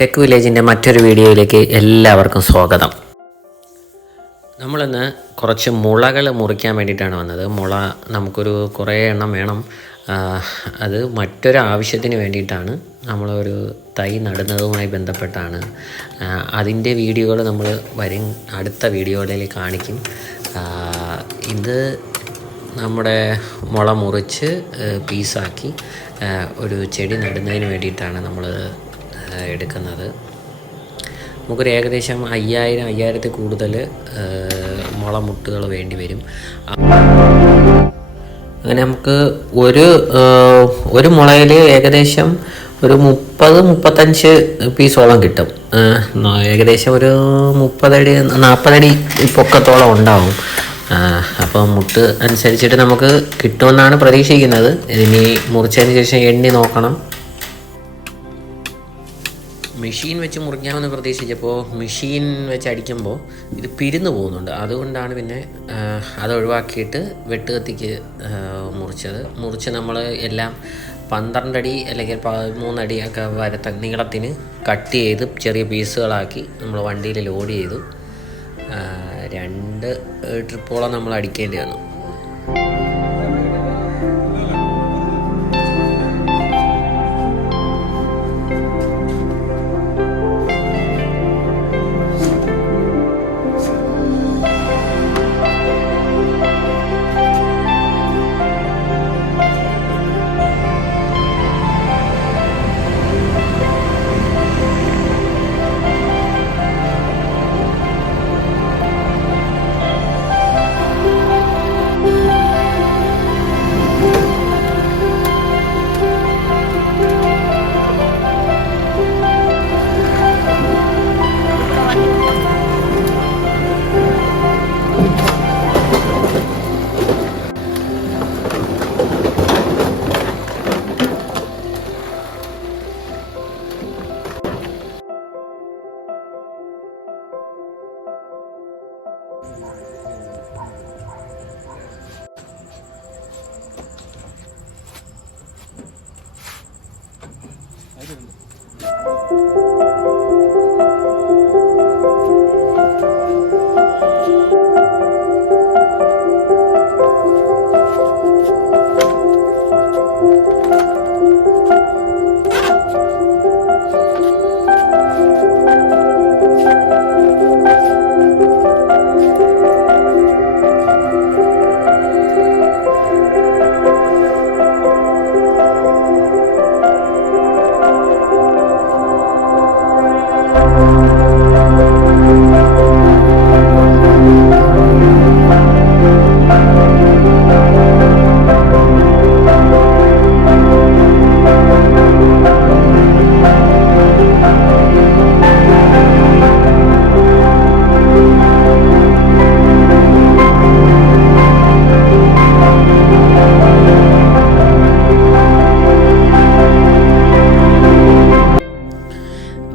Tech വില്ലേജിൻ്റെ മറ്റൊരു വീഡിയോയിലേക്ക് എല്ലാവർക്കും സ്വാഗതം. നമ്മളിന്ന് കുറച്ച് മുളകൾ മുറിക്കാൻ വേണ്ടിയിട്ടാണ് വന്നത്. മുള നമുക്കൊരു കുറേ എണ്ണം വേണം. അത് മറ്റൊരു ആവശ്യത്തിന് വേണ്ടിയിട്ടാണ്. നമ്മളൊരു തൈ നടുന്നതുമായി ബന്ധപ്പെട്ടാണ്. അതിൻ്റെ വീഡിയോകൾ നമ്മൾ അടുത്ത വീഡിയോകളിൽ കാണിക്കും. ഇത് നമ്മുടെ മുള മുറിച്ച് പീസാക്കി ഒരു ചെടി നടുന്നതിന് വേണ്ടിയിട്ടാണ് നമ്മൾ എടുക്കുന്നത്. നമുക്കൊരു ഏകദേശം 5000 കൂടുതൽ മുളമുട്ടുകൾ വേണ്ടി വരും. അങ്ങനെ നമുക്ക് ഒരു മുളയിൽ ഏകദേശം ഒരു 30-35 പീസോളം കിട്ടും. ഏകദേശം ഒരു 30-40 അടി പൊക്കത്തോളം ഉണ്ടാവും. അപ്പോൾ മുട്ട് അനുസരിച്ചിട്ട് നമുക്ക് കിട്ടുമെന്നാണ് പ്രതീക്ഷിക്കുന്നത്. ഇനി മുറിച്ചതിന് ശേഷം എണ്ണി നോക്കണം. മെഷീൻ വെച്ച് മുറിക്കാമെന്ന് പ്രതീക്ഷിച്ചപ്പോൾ മെഷീൻ വെച്ച് അടിക്കുമ്പോൾ ഇത് പിരിന്നു പോകുന്നുണ്ട്. അതുകൊണ്ടാണ് പിന്നെ അത് ഒഴിവാക്കിയിട്ട് വെട്ടുകത്തിക്ക് മുറിച്ച് നമ്മൾ എല്ലാം 12 അടി അല്ലെങ്കിൽ 13 അടിയൊക്കെ വരത്ത നീളത്തിന് കട്ട് ചെയ്ത് ചെറിയ പീസുകളാക്കി നമ്മൾ വണ്ടിയിൽ ലോഡ് ചെയ്തു. 2 ട്രിപ്പോളം നമ്മൾ അടിക്കേണ്ടി വന്നു.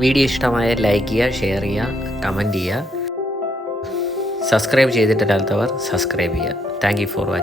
വീഡിയോ ഇഷ്ടമായ ലൈക്ക് ചെയ്യുക, ഷെയർ ചെയ്യുക, കമൻറ്റ് ചെയ്യുക. സബ്സ്ക്രൈബ് ചെയ്തിട്ടില്ലാത്തവർ സബ്സ്ക്രൈബ് ചെയ്യുക. Thank you for watching.